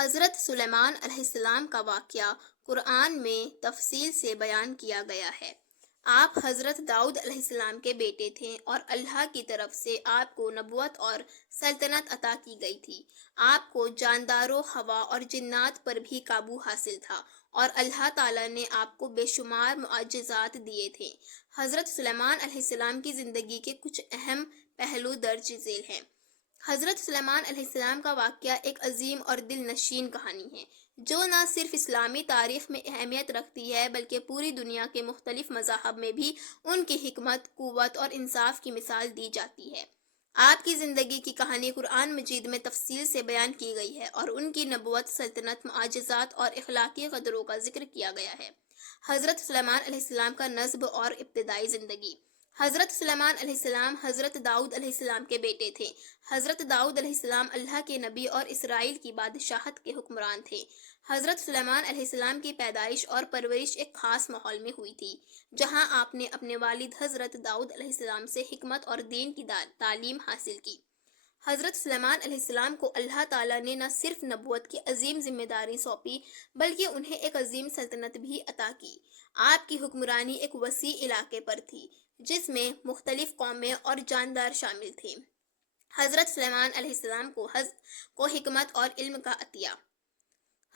حضرت سلیمان علیہ السلام کا واقعہ قرآن میں تفصیل سے بیان کیا گیا ہے۔ آپ حضرت داؤد علیہ السلام کے بیٹے تھے اور اللہ کی طرف سے آپ کو نبوت اور سلطنت عطا کی گئی تھی۔ آپ کو جانداروں، ہوا اور جنات پر بھی قابو حاصل تھا اور اللہ تعالیٰ نے آپ کو بے شمار معجزات دیے تھے۔ حضرت سلیمان علیہ السلام کی زندگی کے کچھ اہم پہلو درج ذیل ہیں۔ حضرت سلیمان علیہ السلام کا واقعہ ایک عظیم اور دل نشین کہانی ہے، جو نہ صرف اسلامی تاریخ میں اہمیت رکھتی ہے بلکہ پوری دنیا کے مختلف مذاہب میں بھی ان کی حکمت، قوت اور انصاف کی مثال دی جاتی ہے۔ آپ کی زندگی کی کہانی قرآن مجید میں تفصیل سے بیان کی گئی ہے اور ان کی نبوت، سلطنت، معجزات اور اخلاقی قدروں کا ذکر کیا گیا ہے۔ حضرت سلیمان علیہ السلام کا نسب اور ابتدائی زندگی۔ حضرت سلیمان علیہ السلام حضرت داؤد علیہ السلام کے بیٹے تھے۔ حضرت داؤد علیہ السلام اللہ کے نبی اور اسرائیل کی بادشاہت کے حکمران تھے۔ حضرت سلیمان علیہ السلام کی پیدائش اور پرورش ایک خاص ماحول میں ہوئی تھی، جہاں آپ نے اپنے والد حضرت داؤد علیہ السلام سے حکمت اور دین کی تعلیم حاصل کی۔ حضرت سلیمان علیہ السلام کو اللہ تعالیٰ نے نہ صرف نبوت کی عظیم ذمہ داری سونپی بلکہ انہیں ایک عظیم سلطنت بھی عطا کی۔ آپ کی حکمرانی ایک وسیع علاقے پر تھی، جس میں مختلف قومیں اور جاندار شامل تھے۔ حضرت سلیمان علیہ السلام کو حکمت اور علم کا عطیہ۔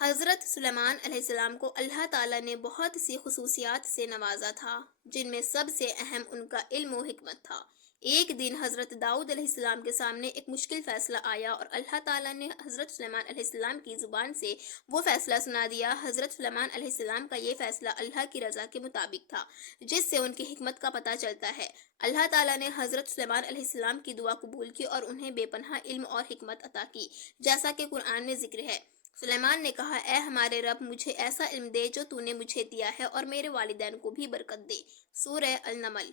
حضرت سلیمان علیہ السلام کو اللہ تعالیٰ نے بہت سی خصوصیات سے نوازا تھا، جن میں سب سے اہم ان کا علم و حکمت تھا۔ ایک دن حضرت داؤد علیہ السلام کے سامنے ایک مشکل فیصلہ آیا اور اللہ تعالیٰ نے حضرت سلیمان علیہ السلام کی زبان سے وہ فیصلہ سنا دیا۔ حضرت سلیمان علیہ السلام کا یہ فیصلہ اللہ کی رضا کے مطابق تھا، جس سے ان کی حکمت کا پتہ چلتا ہے۔ اللہ تعالیٰ نے حضرت سلیمان علیہ السلام کی دعا قبول کی اور انہیں بے پناہ علم اور حکمت عطا کی، جیسا کہ قرآن میں ذکر ہے۔ سلیمان نے کہا، اے ہمارے رب، مجھے ایسا علم دے جو تو نے مجھے دیا ہے اور میرے والدین کو بھی برکت دے۔ سورہ النمل۔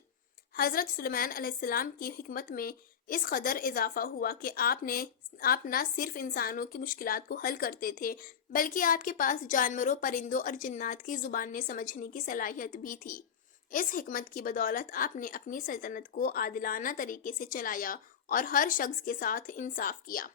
حضرت سلیمان علیہ السلام کی حکمت میں اس قدر اضافہ ہوا کہ آپ نہ صرف انسانوں کی مشکلات کو حل کرتے تھے بلکہ آپ کے پاس جانوروں، پرندوں اور جنات کی زبانیں سمجھنے کی صلاحیت بھی تھی۔ اس حکمت کی بدولت آپ نے اپنی سلطنت کو عادلانہ طریقے سے چلایا اور ہر شخص کے ساتھ انصاف کیا۔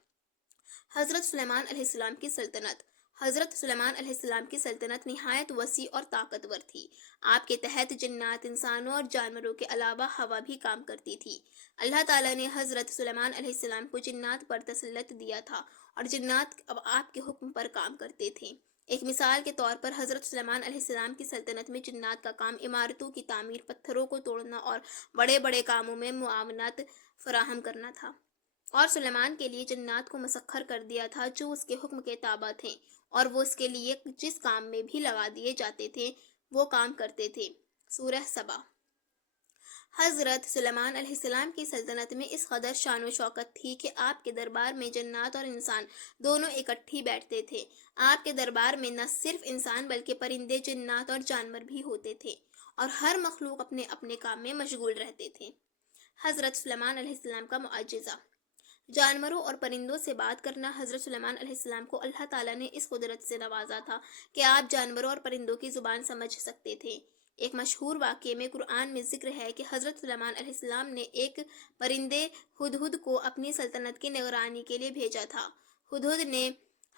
حضرت سلیمان علیہ السلام کی سلطنت۔ حضرت سلیمان علیہ السلام کی سلطنت نہایت وسیع اور طاقتور تھی۔ آپ کے تحت جنات، انسانوں اور جانوروں کے علاوہ ہوا بھی کام کرتی تھی۔ اللہ تعالیٰ نے حضرت سلیمان علیہ السلام کو جنات پر تسلط دیا تھا اور جنات اب آپ کے حکم پر کام کرتے تھے۔ ایک مثال کے طور پر حضرت سلیمان علیہ السلام کی سلطنت میں جنات کا کام عمارتوں کی تعمیر، پتھروں کو توڑنا اور بڑے بڑے کاموں میں معاونت فراہم کرنا تھا۔ اور سلیمان کے لیے جنات کو مسخر کر دیا تھا جو اس کے حکم کے تابع تھے، اور وہ اس کے لیے جس کام میں بھی لگا دیے جاتے تھے وہ کام کرتے تھے۔ سورہ سبا۔ حضرت سلیمان علیہ السلام کی سلطنت میں اس قدر شان و شوکت تھی کہ آپ کے دربار میں جنات اور انسان دونوں اکٹھی بیٹھتے تھے۔ آپ کے دربار میں نہ صرف انسان بلکہ پرندے، جنات اور جانور بھی ہوتے تھے، اور ہر مخلوق اپنے اپنے کام میں مشغول رہتے تھے۔ حضرت سلیمان علیہ السلام کا معجزہ۔ جانوروں اور پرندوں سے بات کرنا۔ حضرت سلیمان علیہ السلام کو اللہ تعالیٰ نے اس قدرت سے نوازا تھا کہ آپ جانوروں اور پرندوں کی زبان سمجھ سکتے تھے۔ ایک مشہور واقعے میں قرآن میں ذکر ہے کہ حضرت سلیمان علیہ السلام نے ایک پرندے ہدہد کو اپنی سلطنت کی نگرانی کے لیے بھیجا تھا۔ ہدہد نے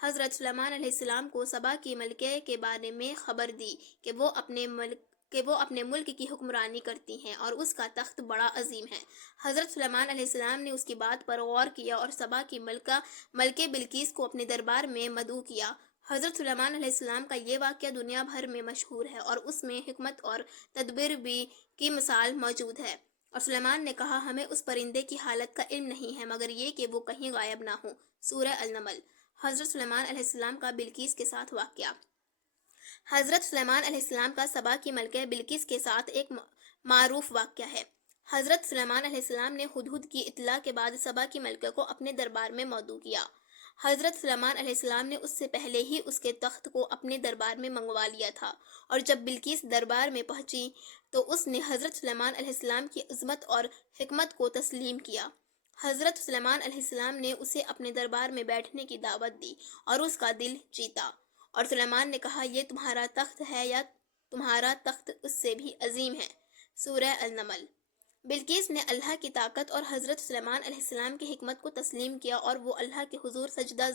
حضرت سلیمان علیہ السلام کو سبا کی ملکہ کے بارے میں خبر دی کہ وہ اپنے ملک کی حکمرانی کرتی ہیں اور اس کا تخت بڑا عظیم ہے۔ حضرت سلیمان علیہ السلام نے اس کی بات پر غور کیا اور سبا کی ملکہ بلقیس کو اپنے دربار میں مدعو کیا۔ حضرت سلیمان علیہ السلام کا یہ واقعہ دنیا بھر میں مشہور ہے اور اس میں حکمت اور تدبیر کی مثال موجود ہے۔ اور سلیمان نے کہا، ہمیں اس پرندے کی حالت کا علم نہیں ہے مگر یہ کہ وہ کہیں غائب نہ ہو۔ سورہ النمل۔ حضرت سلیمان علیہ السلام کا بلقیس کے ساتھ واقعہ۔ حضرت سلیمان علیہ السلام کا سبا کی ملکہ بلقیس کے ساتھ ایک معروف واقعہ ہے۔ حضرت سلیمان علیہ السلام نے ہدہد کی اطلاع کے بعد سبا کی ملکہ کو اپنے دربار میں مدعو کیا۔ حضرت سلیمان علیہ السلام نے اس سے پہلے ہی اس کے تخت کو اپنے دربار میں منگوا لیا تھا، اور جب بلقیس دربار میں پہنچی تو اس نے حضرت سلیمان علیہ السلام کی عظمت اور حکمت کو تسلیم کیا۔ حضرت سلیمان علیہ السلام نے اسے اپنے دربار میں بیٹھنے کی دعوت دی اور اس کا دل جیتا، اور سلیمان نے کہا، یہ تمہارا تخت ہے یا تمہارا تخت اس سے بھی عظیم ہے۔ سورہ النمل۔ بلقیس نے اللہ کی طاقت اور حضرت سلیمان علیہ السلام کی حکمت کو تسلیم کیا اور وہ اللہ کے حضور سجدہ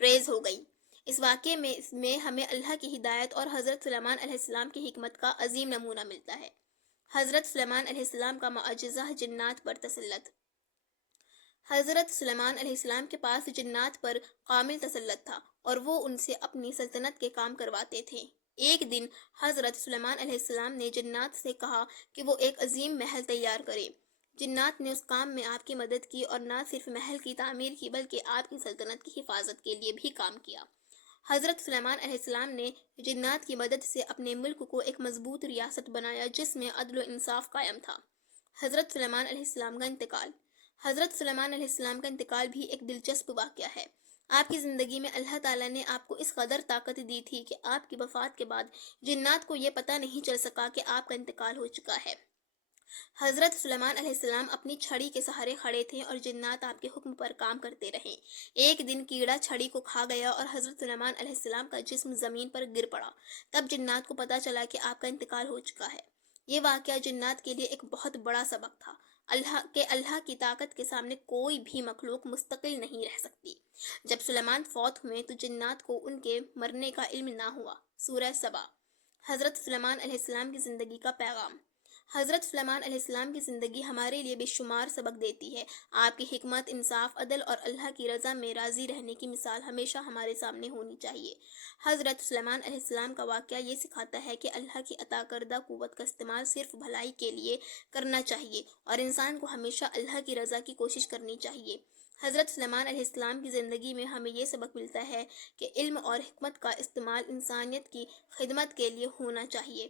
ریز ہو گئی۔ اس واقعے میں ہمیں اللہ کی ہدایت اور حضرت سلیمان علیہ السلام کی حکمت کا عظیم نمونہ ملتا ہے۔ حضرت سلیمان علیہ السلام کا معجزہ جنات پر تسلط۔ حضرت سلیمان علیہ السلام کے پاس جنات پر کامل تسلط تھا اور وہ ان سے اپنی سلطنت کے کام کرواتے تھے۔ ایک دن حضرت سلیمان علیہ السلام نے جنات سے کہا کہ وہ ایک عظیم محل تیار کریں۔ جنات نے اس کام میں آپ کی مدد کی اور نہ صرف محل کی تعمیر کی بلکہ آپ کی سلطنت کی حفاظت کے لیے بھی کام کیا۔ حضرت سلیمان علیہ السلام نے جنات کی مدد سے اپنے ملک کو ایک مضبوط ریاست بنایا جس میں عدل و انصاف قائم تھا۔ حضرت سلیمان علیہ السلام کا انتقال۔ حضرت سلیمان علیہ السلام کا انتقال بھی ایک دلچسپ واقعہ ہے۔ آپ کی زندگی میں اللہ تعالیٰ نے آپ کو اس قدر طاقت دی تھی کہ آپ کی وفات کے بعد جنات کو یہ پتہ نہیں چل سکا کہ آپ کا انتقال ہو چکا ہے۔ حضرت سلیمان علیہ السلام اپنی چھڑی کے سہارے کھڑے تھے اور جنات آپ کے حکم پر کام کرتے رہے۔ ایک دن کیڑا چھڑی کو کھا گیا اور حضرت سلیمان علیہ السلام کا جسم زمین پر گر پڑا۔ تب جنات کو پتہ چلا کہ آپ کا انتقال ہو چکا ہے۔ یہ واقعہ جنات کے لیے ایک بہت بڑا سبق تھا۔ اللہ کی طاقت کے سامنے کوئی بھی مخلوق مستقل نہیں رہ سکتی۔ جب سلیمان فوت ہوئے تو جنات کو ان کے مرنے کا علم نہ ہوا۔ سورہ سبا۔ حضرت سلیمان علیہ السلام کی زندگی کا پیغام۔ حضرت سلیمان علیہ السلام کی زندگی ہمارے لیے بے شمار سبق دیتی ہے۔ آپ کی حکمت، انصاف، عدل اور اللہ کی رضا میں راضی رہنے کی مثال ہمیشہ ہمارے سامنے ہونی چاہیے۔ حضرت سلیمان علیہ السلام کا واقعہ یہ سکھاتا ہے کہ اللہ کی عطا کردہ قوت کا استعمال صرف بھلائی کے لیے کرنا چاہیے اور انسان کو ہمیشہ اللہ کی رضا کی کوشش کرنی چاہیے۔ حضرت سلیمان علیہ السلام کی زندگی میں ہمیں یہ سبق ملتا ہے کہ علم اور حکمت کا استعمال انسانیت کی خدمت کے لیے ہونا چاہیے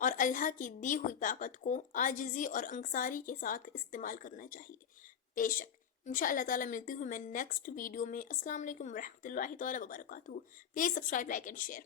اور اللہ کی دی ہوئی طاقت کو عاجزی اور انکساری کے ساتھ استعمال کرنا چاہیے۔ بے شک انشاءاللہ تعالیٰ ملتی ہوں میں نیکسٹ ویڈیو میں۔ السلام علیکم ورحمۃ اللہ تعالیٰ وبرکاتہ۔ Please subscribe, like and share.